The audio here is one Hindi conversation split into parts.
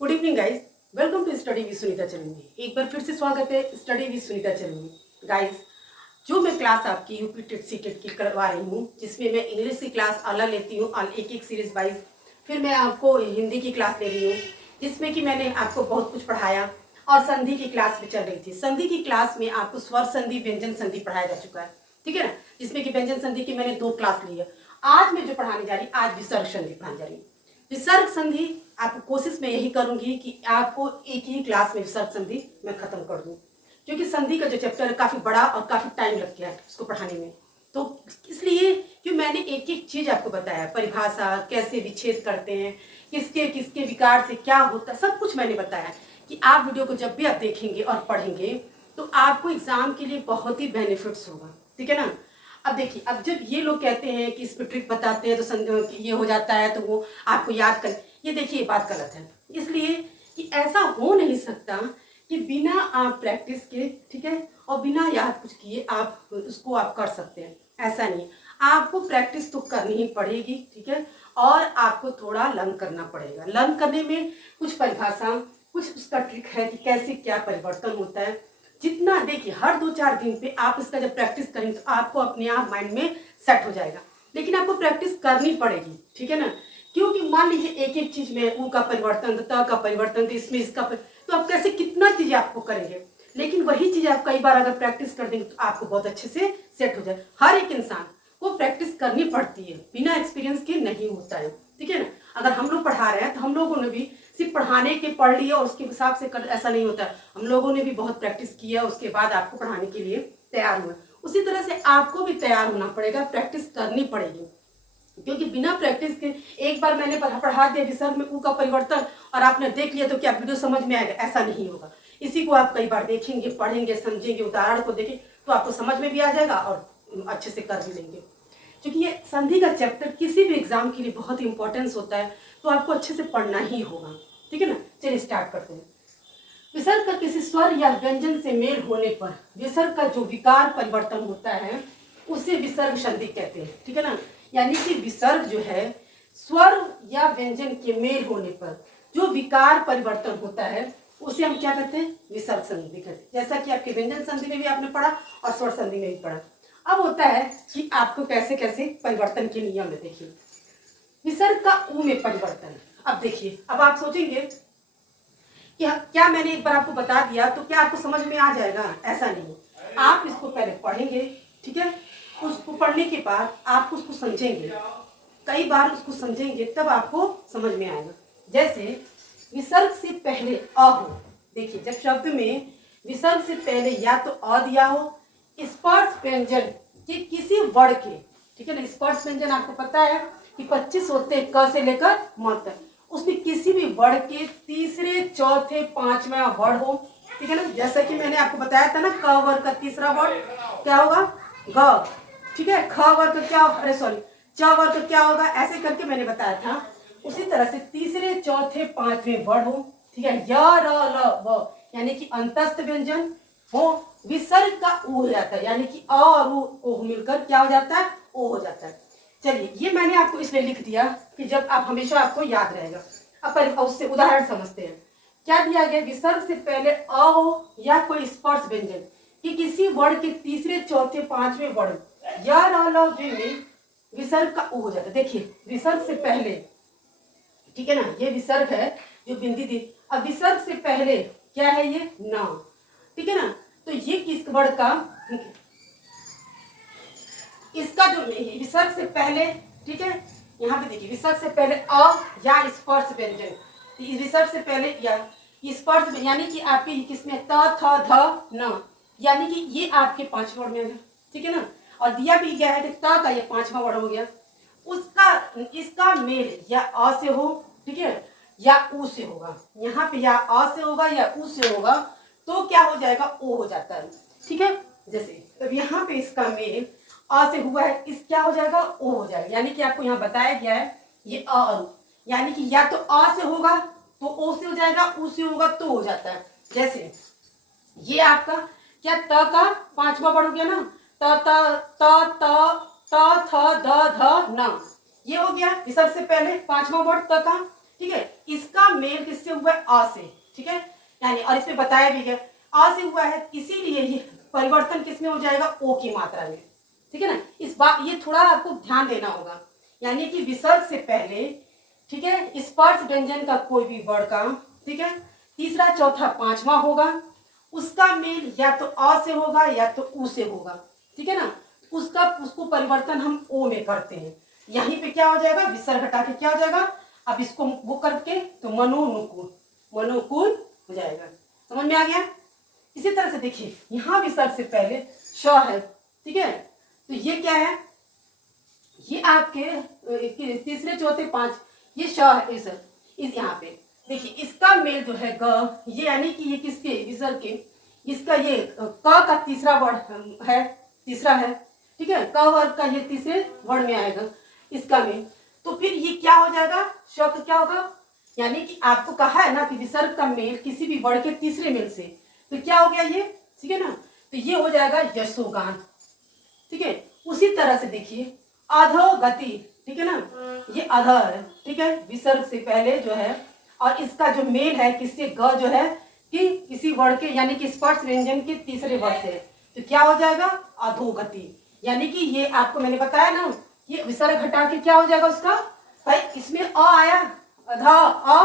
Good evening guys, welcome to study with Sunita Charan में। एक बार फिर से स्वागत है स्टडी विद सुनीता चरण में। गाइस, जो मैं क्लास आपकी यूपी टेट सी टेट की करवा रही हूँ, जिसमें मैं इंग्लिश की क्लास अलग लेती हूँ एक एक सीरीज वाइज, फिर मैं आपको हिंदी की क्लास ले रही हूँ जिसमें कि मैंने आपको बहुत कुछ पढ़ाया, और संधि की क्लास भी चल रही थी। संधि की क्लास में आपको स्वर संधि व्यंजन संधि पढ़ाया जा चुका है, ठीक है ना, जिसमें कि व्यंजन संधि की मैंने 2 क्लास ली है। आज मैं जो पढ़ाने जा रही हूँ, आज विसर्ग संधि पढ़ाने जा रही हूँ। विसर्ग संधि आपको कोशिश मैं यही करूंगी कि आपको एक ही क्लास में विसर्ग संधि मैं खत्म कर दूं, क्योंकि संधि का जो चैप्टर है काफी बड़ा और काफी टाइम लग गया है उसको पढ़ाने में। तो इसलिए कि मैंने एक एक चीज आपको बताया, परिभाषा कैसे विच्छेद करते हैं, किसके किसके विकार से क्या होता है, सब कुछ मैंने बताया कि आप वीडियो को जब भी आप देखेंगे और पढ़ेंगे तो आपको एग्जाम के लिए बहुत ही बेनिफिट्स होगा, ठीक है ना। अब देखिए, अब जब ये लोग कहते हैं कि इस पर ट्रिक बताते हैं तो ये हो जाता है तो वो आपको याद कर, ये देखिए ये बात गलत है। इसलिए कि ऐसा हो नहीं सकता कि बिना आप प्रैक्टिस के, ठीक है, और बिना याद कुछ किए आप उसको आप कर सकते हैं, ऐसा नहीं। आपको प्रैक्टिस तो करनी ही पड़ेगी, ठीक है, और आपको थोड़ा लर्न करना पड़ेगा। लर्न करने में कुछ परिभाषा, कुछ उसका ट्रिक है कि कैसे क्या परिवर्तन होता है। जितना देखिए, हर 2-4 दिन पे आप इसका जब प्रैक्टिस करेंगे तो आपको अपने आप माइंड में सेट हो जाएगा, लेकिन आपको प्रैक्टिस करनी पड़ेगी, ठीक है ना। क्योंकि मान लीजिए एक एक चीज में ऊ का परिवर्तन, त का परिवर्तन, तो इसमें इसका तो आप कैसे कितना चीज आपको करेंगे, लेकिन वही चीज आप कई बार अगर प्रैक्टिस कर देंगे तो आपको बहुत अच्छे से सेट हो जाए। हर एक इंसान को प्रैक्टिस करनी पड़ती है, बिना एक्सपीरियंस के नहीं होता है, ठीक है ना। अगर हम लोग पढ़ा रहे हैं तो हम लोगों ने भी सिर्फ पढ़ाने के पढ़ लिया और उसके हिसाब से कर, ऐसा नहीं होता है। हम लोगों ने भी बहुत प्रैक्टिस किया, उसके बाद आपको पढ़ाने के लिए तैयार हुए। उसी तरह से आपको भी तैयार होना पड़ेगा, प्रैक्टिस करनी पड़ेगी, क्योंकि बिना प्रैक्टिस के एक बार मैंने पढ़ा दिया विसर्ग में ऊ का परिवर्तन और आपने देख लिया तो क्या वीडियो समझ में आएगा? ऐसा नहीं होगा। इसी को आप कई बार देखेंगे, पढ़ेंगे, समझेंगे, उदाहरण को देखें तो आपको समझ में भी आ जाएगा और अच्छे से कर भी लेंगे। क्योंकि ये संधि का चैप्टर किसी भी एग्जाम के लिए बहुत इंपॉर्टेंस होता है, तो आपको अच्छे से पढ़ना ही होगा, ठीक है ना। चलिए स्टार्ट करते हैं। विसर्ग का किसी स्वर या व्यंजन से मेल होने पर विसर्ग का जो विकार परिवर्तन होता है उसे विसर्ग संधि कहते हैं, ठीक है ना। यानी कि विसर्ग जो है, स्वर या व्यंजन के मेल होने पर जो विकार परिवर्तन होता है उसे हम क्या कहते हैं? विसर्ग संधि कहते हैं। जैसा कि आपके व्यंजन संधि में भी आपने पढ़ा और स्वर संधि में भी पढ़ा। अब होता है कि आपको कैसे कैसे परिवर्तन के नियम है। देखिए, विसर्ग का ऊ में परिवर्तन। अब देखिए, अब आप सोचेंगे कि क्या मैंने एक बार आपको बता दिया तो क्या आपको समझ में आ जाएगा? ऐसा नहीं। आप इसको पहले पढ़ेंगे, ठीक है, उसको पढ़ने के बाद आप उसको समझेंगे, कई बार उसको समझेंगे तब आपको समझ में आएगा। जैसे विसर्ग से पहले अ हो, देखिए जब शब्द में विसर्ग से पहले या तो अ दिया हो, स्पर्श व्यंजन के किसी वर्ण के, ठीक है ना। स्पर्श व्यंजन आपको पता है कि 25 होते हैं, क से लेकर म तक। उसमें किसी भी वर्ण के तीसरे, चौथे, पांचवा वर्ण हो, ठीक है ना। जैसा कि मैंने आपको बताया था ना, क वर्ग का तीसरा वर्ण क्या होगा? ग, ठीक है। ख वर्ग का क्या, अरे सॉरी, च वर्ग का क्या होगा? ऐसे करके मैंने बताया था। उसी तरह से तीसरे, चौथे, पांचवें वर्ण हो, ठीक है, य, र, ल, व, यानी कि अंतस्थ व्यंजन हो, विसर्ग का ऊ हो जाता है, यानी कि अ और ऊ मिलकर क्या हो जाता है? ओ हो जाता है। चलिए, ये मैंने आपको इसलिए लिख दिया कि जब आप हमेशा आपको याद रहेगा। अब उससे उदाहरण समझते हैं। क्या दिया गया? विसर्ग से पहले अ हो या कोई स्पर्श व्यंजन कि किसी वर्ण के तीसरे, चौथे, पांचवें वर्ण या र, ल, व में विसर्ग का ऊ हो जाता है। देखिए, विसर्ग से पहले, ठीक है ना, ये विसर्ग है जो बिंदी दी। अब विसर्ग से पहले क्या है? ये न, ठीक है ना। तो ये किस वर्ण का, इसका जो विसर्ग से पहले, ठीक है, यहाँ पे देखिए, विसर्ग से पहले अ या स्पर्श व्यंजन, विसर्ग से पहले या स्पर्श, यानी कि आपके किसमें? त, थ, ध, न, यानी कि ये आपके 5 वर्ण में है, ठीक है ना। और दिया भी गया है कि त का ये 5वां वर्ण हो गया। उसका, इसका मेल या अ से हो, ठीक है, या ऊ से होगा। यहाँ पे या अ से होगा या ऊ से होगा तो क्या हो जाएगा? ओ हो जाता है, ठीक है। जैसे तब यहाँ पे इसका मेल अ से हुआ है, इस क्या हो जाएगा? ओ हो जाएगा। यानी कि आपको यहाँ बताया गया है ये अ, यानी कि या तो अ से होगा तो ओ से हो जाएगा, ऊ से होगा तो हो जाता है। जैसे ये आपका क्या, त का 5वां वर्ण हो गया ना, त त त त थ ध ध न, ये हो गया विसर्ग से पहले 5वां वर्ण त का। ठीक है। इसका मेल किससे हुआ है? अ से, ठीक है, यानी और इसमें बताया भी है अ से हुआ है, इसीलिए ये परिवर्तन किसमें हो जाएगा? ओ की मात्रा में, ठीक है ना। इस बात ये थोड़ा आपको ध्यान देना होगा, यानी कि विसर्ग से पहले, ठीक है, स्पर्श व्यंजन का कोई भी वर्ण का, ठीक है, तीसरा चौथा पांचवा होगा, उसका मेल या तो अ से होगा या तो उ से होगा, ठीक है ना। उसको परिवर्तन हम ओ में करते हैं। यहीं पे क्या हो जाएगा? विसर्ग हटा के क्या हो जाएगा? अब इसको वो करके तो मनोनुकूल, मनोकूल हो जाएगा। समझ में आ गया? इसी तरह से देखिए यहाँ विसर्ग से पहले श है, ठीक है, तो ये क्या है? ये आपके तीसरे चौथे पांच, ये श है इस यहाँ पे देखिए इसका मेल जो है ग, ये यानी कि ये किसके? विसर्ग के, इसका ये क का तीसरा वर्ण है, तीसरा है, ठीक है, क वर्ग का ये तीसरे वर्ण में आएगा इसका मेल, तो फिर ये क्या हो जाएगा? श का क्या होगा? यानी कि आपको कहा है ना कि विसर्ग का मेल किसी भी वर्ण के तीसरे मेल से, तो क्या हो गया ये? ठीक है ना, तो ये हो जाएगा यशोगान, ठीक है। उसी तरह से देखिए अधोगति, ठीक है ना, ये अध है, ठीक है, विसर्ग से पहले जो है, और इसका जो मेल है किससे? ग जो है कि किसी वर्ण के, यानी कि स्पर्श व्यंजन के तीसरे वर्ण से, तो क्या हो जाएगा? अधोगति, यानी कि ये आपको मैंने बताया ना, ये विसर्ग हटा के क्या हो जाएगा उसका? भाई इसमें अ आया, अधा अ,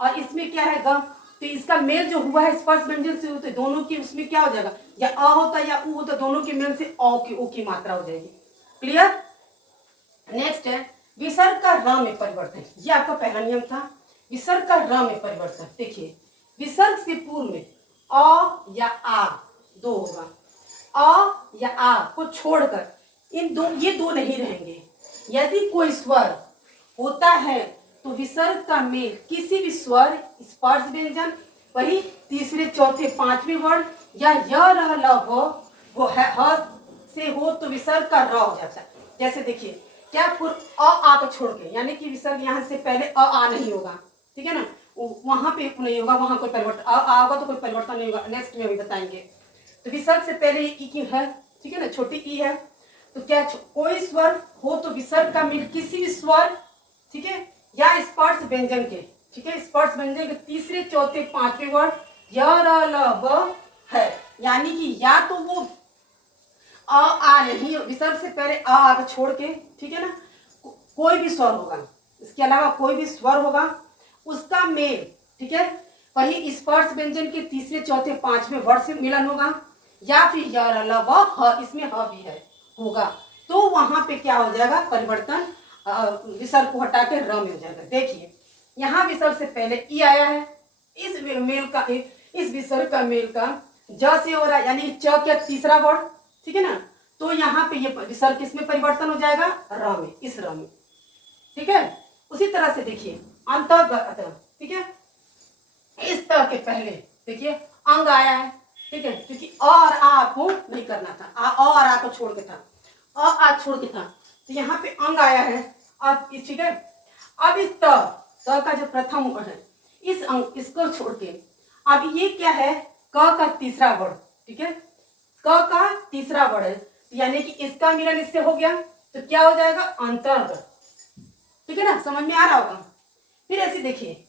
और इसमें क्या है? ग, तो इसका मेल जो हुआ है स्पर्श व्यंजन से होते दोनों की, उसमें क्या हो जाएगा? या अ होता या उ होता, दोनों के मेल से ओ की मात्रा हो जाएगी। क्लियर? नेक्स्ट है विसर्ग का र में परिवर्तन। ये आपका पहला नियम था, विसर्ग का र में परिवर्तन। देखिए विसर्ग से पूर्व में अ या आ दो होगा, अ या आ को छोड़कर इन दो, ये दो नहीं रहेंगे। यदि कोई स्वर होता है तो विसर्ग का मेल किसी भी स्वर, स्पर्श व्यंजन, वही तीसरे चौथे पांचवें वर्ण या य र ल वो है ह से हो तो विसर्ग का र हो जाता है। जैसे देखिए क्या पूर्व आ को छोड़ के, यानी कि विसर्ग यहाँ से पहले आ नहीं होगा, ठीक है ना, वहां पे नहीं होगा, वहां कोई परिवर्तन आ होगा तो कोई परिवर्तन नहीं होगा, नेक्स्ट में अभी बताएंगे। तो विसर्ग से पहले ई की है, ठीक है ना, छोटी ई है, तो क्या कोई स्वर हो तो विसर्ग का मेल किसी भी स्वर, ठीक है, या स्पर्श व्यंजन के, ठीक है, स्पर्श व्यंजन के तीसरे चौथे पांचवें वर्ण य र ल व है, यानी कि या तो वो आ नहीं, विसर्ग से पहले आ छोड़ के, ठीक है ना, कोई भी स्वर होगा, इसके अलावा कोई भी स्वर होगा, उसका मेल, ठीक है, वही स्पर्श व्यंजन के तीसरे चौथे पांचवें वर्ण से मिलन होगा, या फिर य र ल व ह, इसमें ह भी है होगा, तो वहां पे क्या हो जाएगा? परिवर्तन विसर्ग को हटा के र में हो जाएगा। देखिए यहाँ विसर्ग से पहले ई आया है, इस मेल का, इस विसर्ग का मेल का ज से हो रहा है, यानी च का तीसरा वर्ण, ठीक है ना, तो यहाँ पे ये विसर्ग किसमें परिवर्तन हो जाएगा? र में, इस र में, ठीक है। उसी तरह से देखिए अंतःगत, ठीक है, इस तरह के पहले देखिए अंग आया है, ठीक है, क्योंकि अ और आ आपको नहीं करना था, अ और आ को छोड़ के था, अ आ छोड़ के था, तो यहाँ पे अंग आया है, अब ठीक है। अब इस त का जो प्रथम है, इस अंग इसको छोड़ के अब ये क्या है? क का तीसरा वर्ण, ठीक है, क का तीसरा वर्ण है, यानी कि इसका मिलन इससे हो गया, तो क्या हो जाएगा? अंतर्गत, ठीक है ना, समझ में आ रहा होगा। फिर ऐसे देखिए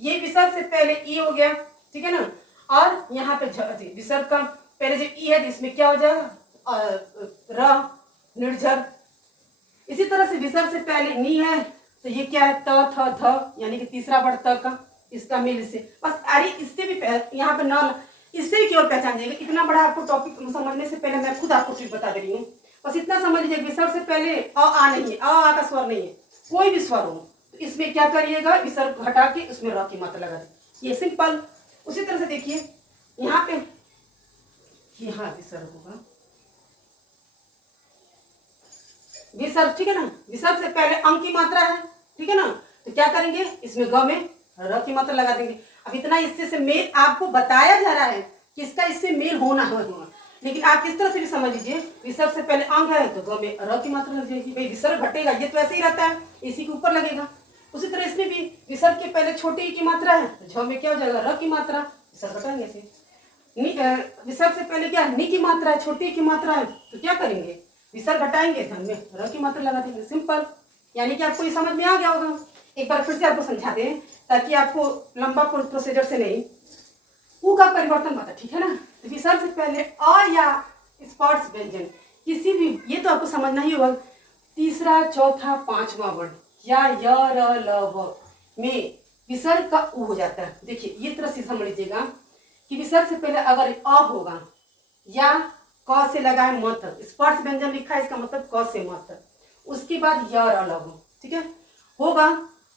ये विसर्ग से पहले ई हो गया, ठीक है ना, और यहाँ पे विसर्ग का पहले जब ई है तो इसमें क्या हो जाएगा? र, निर्झर। इसी तरह से विसर्ग से पहले नी है तो ये क्या है? त थ ध, यानी कि तीसरा वर्ण त का, इसका मेल इससे, बस अरे इससे भी यहाँ पे न, इससे भी केवल पहचान जाएगा। इतना बड़ा आपको टॉपिक समझने से पहले मैं खुद आपको ट्रिक बता दे रही हूँ, बस इतना समझ लीजिए विसर्ग से पहले आ नहीं है, आ का स्वर नहीं है, कोई भी स्वर हो तो इसमें क्या करिएगा? विसर्ग हटा के उसमें र की मात्रा लगा दे, ये सिंपल। उसी तरह से देखिए यहाँ पे यहाँ विसर्ग होगा, विसर्ग, ठीक है ना, विसर्ग से पहले अंग की मात्रा है, ठीक है ना, तो क्या करेंगे? इसमें ग में र की मात्रा लगा देंगे। अब इतना इससे से मेल आपको बताया जा रहा है कि इसका इससे मेल होना होगा, लेकिन आप इस तरह से भी समझ लीजिए विसर्ग से पहले अंग है तो ग में र की मात्रा लग जाएगी, भाई विसर्ग घटेगा, ये तो ऐसे ही रहता है, इसी के ऊपर लगेगा। उसी तरह इसमें भी विसर्ग के पहले छोटी ई की मात्रा है तो झ में क्या हो जाएगा? र की मात्रा, विसर्ग घटाएंगे ऐसे। विसर्ग से पहले क्या? नी की मात्रा है, छोटी की मात्रा है, तो क्या करेंगे? विसर्ग घटाएंगे, धन में र की मात्रा लगा देंगे, सिंपल। यानी कि आपको ये समझ में आ गया होगा। एक बार फिर से आपको समझा दें ताकि आपको लंबा प्रोसीजर से नहीं, ऊ का परिवर्तन बता, ठीक है ना। तो विसर्ग से पहले अ या स्पर्श व्यंजन किसी भी, ये तो आपको समझना ही होगा, तीसरा चौथा पांचवा वर्ण या य र ल व में विसर्ग का उ हो जाता है। देखिए ये तरह से समझ लीजिएगा कि विसर्ग से पहले अगर अ होगा या क से लगाए मत, स्पर्श व्यंजन लिखा है इसका मतलब क से मत, उसके बाद य र ल व, ठीक है, होगा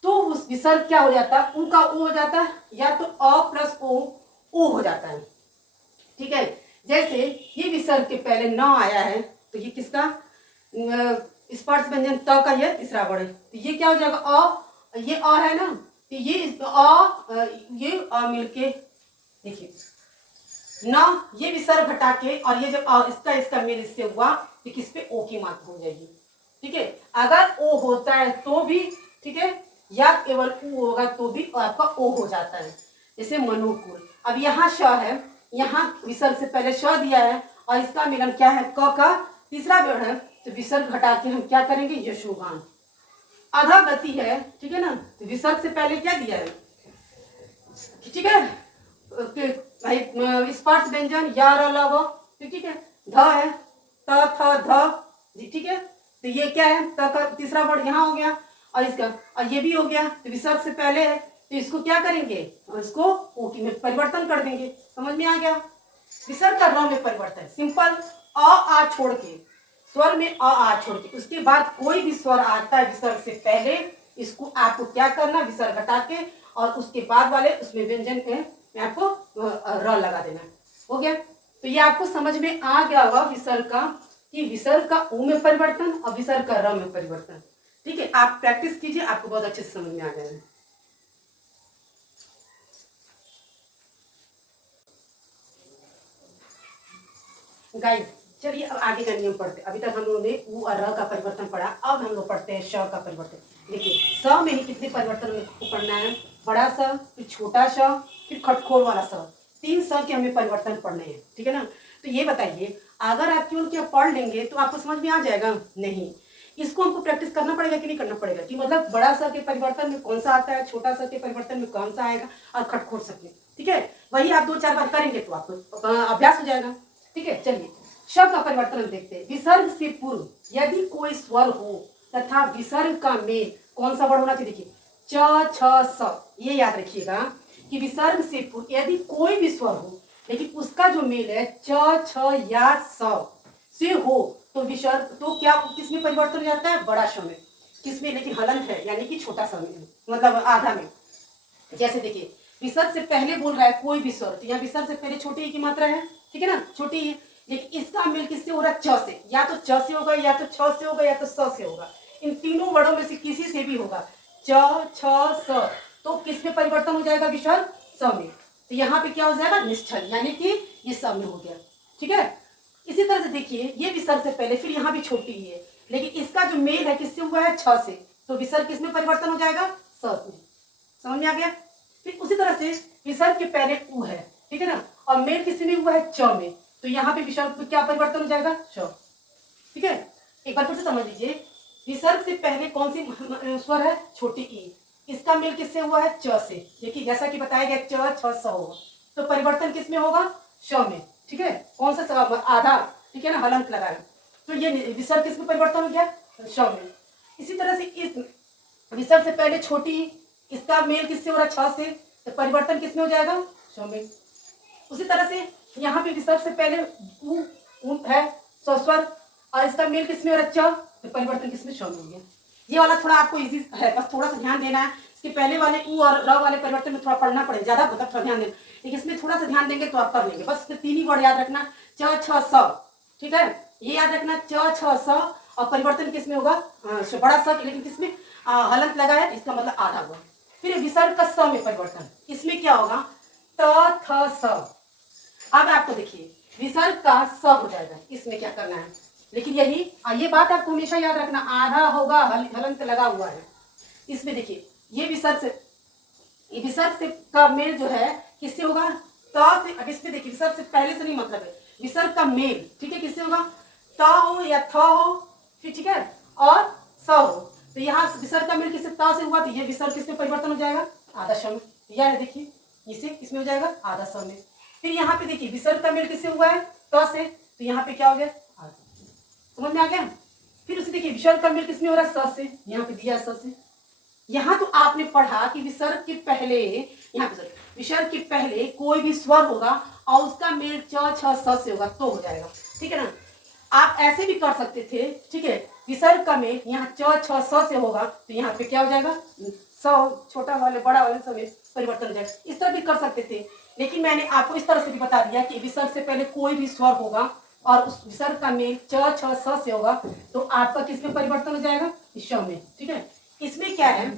तो उस विसर्ग क्या हो जाता है, उ का उ हो जाता है, या तो अ प्लस ओ हो जाता है, ठीक है। जैसे ये विसर्ग के पहले न आया है तो ये किसका स्पर्श व्यंजन त का यह तीसरा वर्ण है, तो ये क्या हो जाएगा अ, ये अ है ना, तो ये अ मिलके देखिए न, ये विसर्ग हटा के और ये जब इसका मेल इससे हुआ तो किस पे ओ की मात्रा हो जाएगी, ठीक है। अगर ओ होता है तो भी ठीक है, या केवल उ होगा तो भी आपका ओ हो जाता है, जैसे मनुकुल। अब यहाँ श है, यहाँ विसर्ग से पहले श दिया है और इसका मिलन क्या है, क का तीसरा वर्ण है, तो विसर्ग हटा के हम क्या करेंगे, यशोगान। आधा गति है, ठीक है ना, तो विसर्ग से पहले क्या दिया है, ठीक है, स्पर्श व्यंजन या र ल व, ठीक है, ध है, त थ ध, ठीक है, तो ये क्या है, त का तीसरा वर्ण यहाँ हो गया और इसका, और ये भी हो गया, तो विसर्ग से पहले है तो इसको क्या करेंगे, इसको ओ की में परिवर्तन कर देंगे। समझ में आ गया, विसर्ग का र में परिवर्तन सिंपल, आ छोड़ के, स्वर में आ छोड़ के, उसके बाद कोई भी स्वर आता है विसर्ग से पहले, इसको आपको क्या करना, विसर्ग हटा के और उसके बाद वाले उसमें व्यंजन में आपको र लगा देना। हो गया, तो ये आपको समझ में आ गया होगा विसर्ग का, कि विसर्ग का उ में परिवर्तन और विसर्ग का र में परिवर्तन। ठीक है, आप प्रैक्टिस कीजिए, आपको बहुत अच्छे से समझ में आ जाएगा। गाइस चलिए अब आगे का नियम पढ़ते। अभी तक हम लोगों ने उ और र का परिवर्तन पढ़ा, अब हम लोग पढ़ते हैं श का परिवर्तन। देखिए स में ही कितने परिवर्तन को पढ़ना है, बड़ा स, फिर छोटा स, फिर खटखोर वाला स, 3 स के हमें परिवर्तन पढ़ने हैं, ठीक है ना। तो ये बताइए, अगर आप केवल क्या पढ़ लेंगे तो आपको समझ में आ जाएगा? नहीं, इसको हमको प्रैक्टिस करना पड़ेगा कि नहीं करना पड़ेगा, कि मतलब बड़ा स के परिवर्तन में कौन सा आता है, छोटा स के परिवर्तन में कौन सा आएगा, और खटखोर स के, ठीक है। वही आप 2-4 बार करेंगे तो आपको अभ्यास हो जाएगा, ठीक है। चलिए शब्द का परिवर्तन देखते हैं। विसर्ग से पूर्व यदि कोई स्वर हो तथा विसर्ग का मेल कौन सा वर्ण होना चाहिए, देखिए च छ स, ये याद रखिएगा कि विसर्ग से पूर्व यदि कोई भी स्वर हो लेकिन उसका जो मेल है च छ या स से हो तो विसर्ग, तो क्या किसमें परिवर्तन हो जाता है, बड़ा श में। किसमें, लेकिन हलंत है यानी कि छोटा सा में, मतलब आधा में। जैसे देखिए विसर्ग से पहले बोल रहा है कोई भी स्वर, तो यहाँ विसर्ग से पहले छोटी ई की मात्रा है, ठीक है ना, छोटी ई, लेकिन इसका मेल किससे हो रहा है, च से, या तो च से होगा, या तो छ से होगा, या तो स से होगा। इन तीनों वर्णों में से किसी से भी होगा, च छ स, तो किस में परिवर्तन हो जाएगा, विसर्ग स में। तो यहाँ पे क्या हो जाएगा, निश्चल, यानी कि ये स में हो गया, ठीक है। इसी तरह से देखिए ये विसर्ग से पहले, फिर यहाँ भी छोटी ही है, लेकिन इसका जो मेल है किससे हुआ है, छ से, तो विसर्ग किस में परिवर्तन हो जाएगा, स में। समझ में आ गया। फिर उसी तरह से विसर्ग के पहले उ है, ठीक है ना, और मेल किससे में हुआ है, च में, तो यहाँ पे विसर्ग क्या परिवर्तन हो जाएगा, श, ठीक है। एक बार फिर से समझ लीजिए, विसर्ग से पहले कौन सी स्वर है, छोटी ई, इसका मेल किससे हुआ है, च से, देखिए जैसा कि बताया गया च छ स होगा, तो परिवर्तन किस में होगा, श में, ठीक है। कौन सा आधा, ठीक है ना, हलंत लगा है, तो ये विसर्ग किस में परिवर्तन हो गया, श में। इसी तरह से इस विसर्ग से पहले छोटी, इसका मेल किससे हो रहा है, छ से, तो परिवर्तन किस में हो जाएगा, श में। उसी तरह से यहाँ पे विसर्ग से पहले उ है स्वर, और इसका मेल किसमें हो रहा है, च, तो परिवर्तन किसमें, श में हो गया। ये वाला थोड़ा आपको इजी है, बस थोड़ा सा ध्यान देना है। इसके पहले वाले उ और र वाले परिवर्तन में थोड़ा पढ़ना पड़ेगा, ज्यादा मतलब थोड़ा ध्यान देना, लेकिन इसमें थोड़ा सा ध्यान देंगे तो आप कर लेंगे। बस 3 ही वर्ड याद रखना, च छ स, ठीक है, ये याद रखना, च छ स, और परिवर्तन किसमें होगा, बड़ा स, लेकिन किसमें हलंत लगा है, इसका मतलब आधा हुआ। फिर विसर्ग का स में परिवर्तन, इसमें क्या होगा, त थ स। अब आपको देखिए विसर्ग का स हो जाएगा, इसमें क्या करना है, लेकिन यही ये बात आपको हमेशा याद रखना, आधा होगा, हलंत लगा हुआ है। इसमें देखिए ये विसर्ग से का मेल जो है किससे होगा, त से। अब इसमें देखिए विसर्ग से पहले से नहीं मतलब है, विसर्ग का मेल, ठीक है, किससे होगा, त हो या थ हो, फिर ठीक है, और स हो, तो यहाँ विसर्ग का मेल किससे त से हुआ, तो ये विसर्ग किसमें परिवर्तन हो जाएगा, आधा श में। यह है देखिए, इसे किसमें हो जाएगा, आधा स में। फिर यहाँ पे देखिए विसर्ग का मेल किससे हुआ है, त से, तो यहाँ पे क्या हो गया, आधा। समझ में आ गया। फिर उसे देखिए विसर्ग का मेल किसमें हो रहा है, स से, यहाँ पे दिया स से। यहाँ तो आपने पढ़ा कि विसर्ग के पहले, यहाँ पे विसर्ग के पहले कोई भी स्वर होगा और उसका मेल च छ स से होगा तो हो जाएगा, ठीक है ना। आप ऐसे भी कर सकते थे, ठीक है, विसर्ग का मेल यहाँ च छ स से होगा तो यहाँ पे क्या हो जाएगा, स, छोटा वाले बड़ा वाले समेत परिवर्तन हो जाएगा। इस तरह भी कर सकते थे, लेकिन मैंने आपको इस तरह से भी बता दिया कि विसर्ग से पहले कोई भी स्वर होगा और उस विसर्ग का मेल च छ स से होगा तो आपका किसमें परिवर्तन हो जाएगा, श में, ठीक है। इसमें क्या है,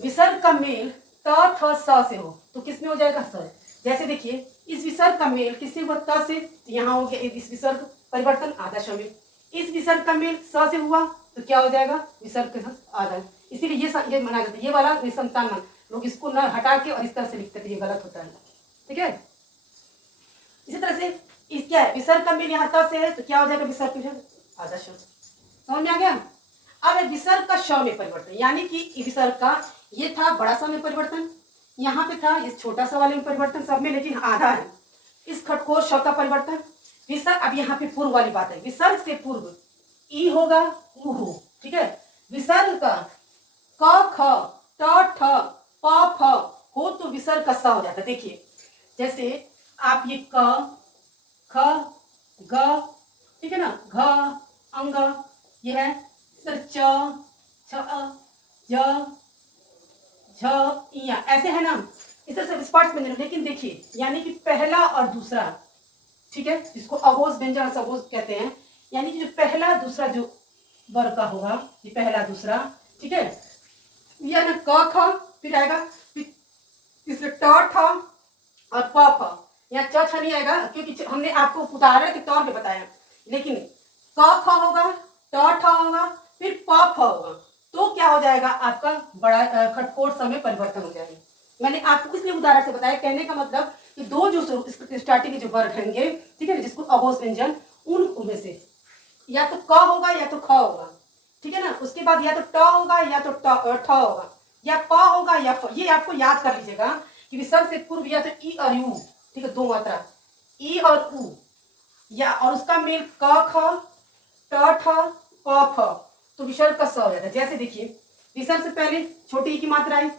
विसर्ग का मेल त थ स से हो तो किसमें हो जाएगा, स। जैसे देखिए इस विसर्ग का मेल किससे हुआ, त से, तो यहाँ हो गया इस विसर्ग परिवर्तन आधा श में। इस विसर्ग का मेल स से हुआ तो क्या हो जाएगा, विसर्ग के साथ आधा। इसीलिए ये माना जाता है, ये वाला निसंतान मान, लोग इसको न हटा के और इस तरह से लिखते थे, ये गलत होता है, ठीक है। इसी तरह से इस क्या है, विसर्ग का मेल यहाँ त से है तो क्या हो जाएगा, विसर्ग के साथ आधा श। समझ में आ गया। अब विसर्ग का श में परिवर्तन, यानी कि विसर्ग का ये था बड़ा सा में परिवर्तन, यहाँ पे था इस छोटा सा वाले में परिवर्तन, सब में लेकिन आधा है। इस खटकोर श का परिवर्तन, विसर्ग, अब यहाँ पे पूर्व वाली बात है, विसर्ग से पूर्व ई होगा उ हो, ठीक है। विसर्ग का क ख ट ठ प फ हो तो विसर्ग का स हो जाता है। देखिए जैसे आप ये क ख ग, ठीक है ना, घ अंग, ये है सर च छ ज झ इया, ऐसे है ना, इस तरह से स्पष्ट व्यंजन। लेकिन देखिए यानी कि पहला और दूसरा, ठीक है, जिसको अघोष व्यंजन सघोष कहते हैं, यानी कि जो पहला दूसरा जो वर्ग का होगा, ये पहला दूसरा, ठीक है, यह ना क ख, फिर आएगा इसमें ट ठ और प फ, यहाँ च छ नहीं आएगा क्योंकि हमने आपको उदाहरण के तौर पे बताया, लेकिन क ख होगा, ट ठ होगा, फिर प फ होगा तो क्या हो जाएगा, आपका बड़ा खटकोर समय परिवर्तन हो जाएगा। मैंने आपको इसलिए उदाहरण से बताया, कहने का मतलब कि दो जो स्टार्टिंग के जो वर्ग होंगे, ठीक है, जिसको अघोष व्यंजन, उनमें से या तो क होगा या तो ख होगा, ठीक है ना, उसके बाद या तो ट होगा या तो ठ होगा, या प होगा या फ। ये आपको याद कर लीजिएगा कि विसर्ग से पूर्व या तो ई और यू, ठीक है, दो मात्रा ई और उ, या और उसका मेल क ख ट ठ प फ तो विसर्ग का स हो जाता है। जैसे देखिए विसर्ग से पहले छोटी ई की मात्रा आई,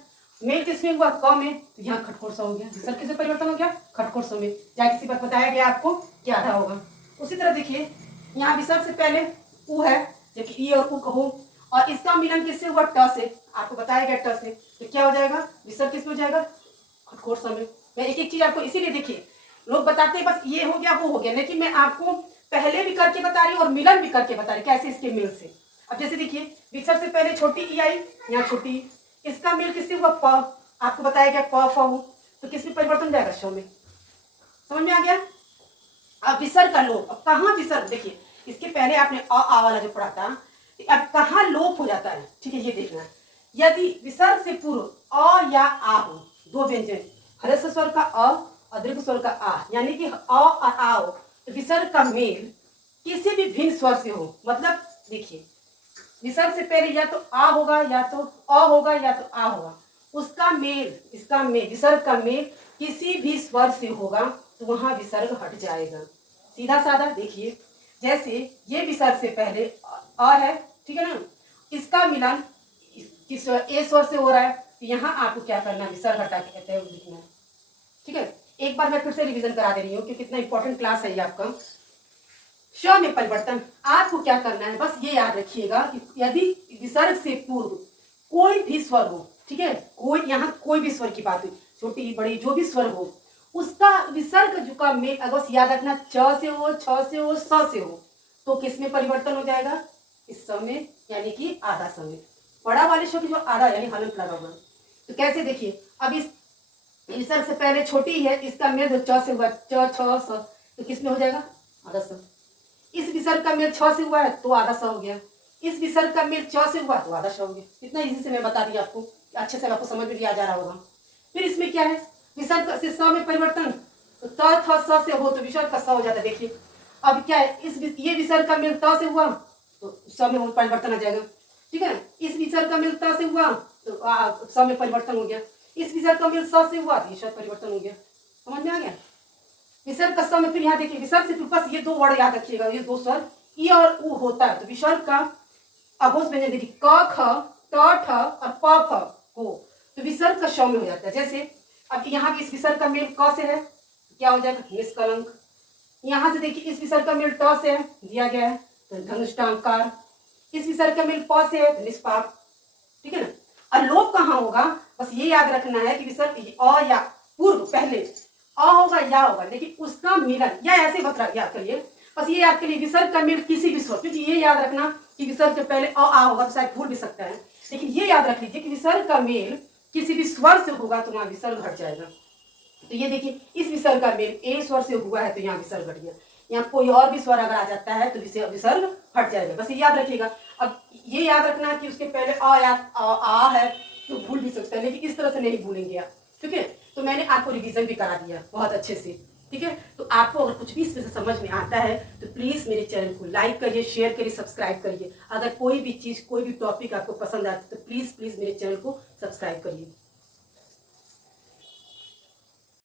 मेल किसमें हुआ, क में, तो यहाँ खटकोर स हो गया, विसर्ग किसमें परिवर्तन हो गया, खटकोर स में, या किसी बात बताया गया आपको क्या आधा होगा। उसी तरह देखिए यहाँ विसर्ग से पहले उ है, जबकि ई और उ कहो, और इसका मिलन किससे हुआ, ट से, आपको बताया गया ट से, तो क्या हो जाएगा, विसर्ग किसमें हो जाएगा, खटकोर स में। मैं एक एक चीज आपको इसीलिए देखिए, लोग बताते हैं बस ये हो गया वो हो गया, लेकिन मैं आपको पहले भी करके बता रही हूँ और मिलन भी करके बता रही कैसे इसके मेल से। अब जैसे देखिए विसर्ग से पहले छोटी ई आई, यहाँ छोटी, इसका मेल किससे हुआ, प, आपको बताया गया प फ हो, तो किसमें परिवर्तन जाएगा, श में। समझ में आ गया। अब विसर्ग का लोप, अब कहाँ विसर्ग, देखिए इसके पहले आपने आ वाला जो पढ़ा था, अब कहाँ लोप हो जाता है, ठीक है, ये देखना है। यदि विसर्ग से पूर्व अ या आ हो, दो व्यंजन, ह्रस्व स्वर का अ और दीर्घ स्वर का आ, यानी कि अ और आ हो, तो विसर्ग का मेल किसी भी भिन्न स्वर से हो, मतलब देखिए विसर्ग से पहले या तो आ होगा या तो अ होगा या तो आ होगा, उसका मेल, इसका मेल, विसर्ग का मेल किसी भी स्वर से होगा तो वहां विसर्ग हट जाएगा। सीधा साधा देखिए, जैसे ये विसर्ग से पहले अ है, ठीक है ना, इसका मिलन किस ए स्वर से हो रहा है, तो यहाँ आपको क्या करना है, विसर्ग हटा के कहते हैं लिखना है, ठीक है। एक बार मैं फिर से रिवीजन करा दे रही हूँ क्योंकि कितना इंपॉर्टेंट क्लास है ये आपका। श में परिवर्तन, आपको क्या करना है, बस ये याद रखिएगा कि यदि विसर्ग से पूर्व कोई भी स्वर हो, ठीक है, कोई, यहाँ कोई भी स्वर की बात हुई, छोटी बड़ी जो भी स्वर हो, उसका विसर्ग जो का मेल, अगर बस याद रखना, च से हो, छ से हो, स से हो, तो किसमें परिवर्तन हो जाएगा, इस स में, यानी कि आधा स में, बड़ा वाले श की जो आधा यानी हलंत लगा हुआ। तो कैसे देखिए, अब इस विसर्ग से पहले छोटी है, इसका मेल जो च से हुआ, च छ स, तो किसमें हो जाएगा, आधा स। इस विसर्ग का मेल छ से हुआ है तो आधा स हो गया, इस विसर्ग का मेल च से हुआ तो आधा श हो गया। कितना इजी से मैं बता दी आपको, अच्छे से आपको समझ में भी आ जा रहा होगा। फिर इसमें क्या है, विसर्ग से स में परिवर्तन, तो त थ स से हो तो विसर्ग का स हो जाता है। देखिए अब क्या है, ये विसर्ग का मेल त से हुआ तो स में परिवर्तन आ जाएगा, ठीक है। इस विसर्ग का मेल त से हुआ तो स में परिवर्तन हो गया, इस विसर्ग का मेल स से हुआ तो ये परिवर्तन हो गया। समझ में आ गया। विसर्ग का स में फिर यहाँ देखिए विसर्ग से बस ये दो वर्ड याद रखिएगा, ये दो स्वर ई और उ होता है तो विसर्ग का अघोष व्यंजन देखिए क ख त ठ और प फ हो तो विसर्ग का श में हो जाता है। जैसे अब यहाँ भी इस विसर्ग का मेल क से है क्या हो जाएगा निष्कलंक। यहाँ से देखिए इस विसर्ग का मेल ट से है दिया गया है तो धनुष्टांकार। इस विसर्ग का मेल प से है तो निष्पाप। ठीक है ना। और लोप कहाँ होगा बस ये याद रखना है कि विसर्ग अ या पूर्व पहले अ होगा या होगा लेकिन उसका मिलन या ऐसे मत याद करिए। बस ये याद करिए विसर्ग का मेल किसी भी स्वर, क्योंकि ये याद रखना कि विसर्ग के पहले आ होगा तो शायद भूल भी सकता है, लेकिन ये याद रख लीजिए कि विसर्ग का मेल किसी भी स्वर से होगा तो वहां विसर्ग हट जाएगा। तो ये देखिए इस विसर्ग का मेल ए स्वर से हुआ है तो यहाँ विसर्ग हट गया। यहाँ कोई और भी स्वर अगर आ जाता है तो विसर्ग हट जाएगा। बस ये याद रखिएगा। अब ये याद रखना कि उसके पहले अ या आ है तो भूल भी सकता है, लेकिन इस तरह से नहीं भूलेंगे आप। ठीक है। तो मैंने आपको रिवीजन भी करा दिया बहुत अच्छे से। ठीक है। तो आपको अगर कुछ भी इसमें से समझ में आता है तो प्लीज़ मेरे चैनल को लाइक करिए, शेयर करिए, सब्सक्राइब करिए। अगर कोई भी चीज़ कोई भी टॉपिक आपको पसंद आता है तो प्लीज़ मेरे चैनल को सब्सक्राइब करिए।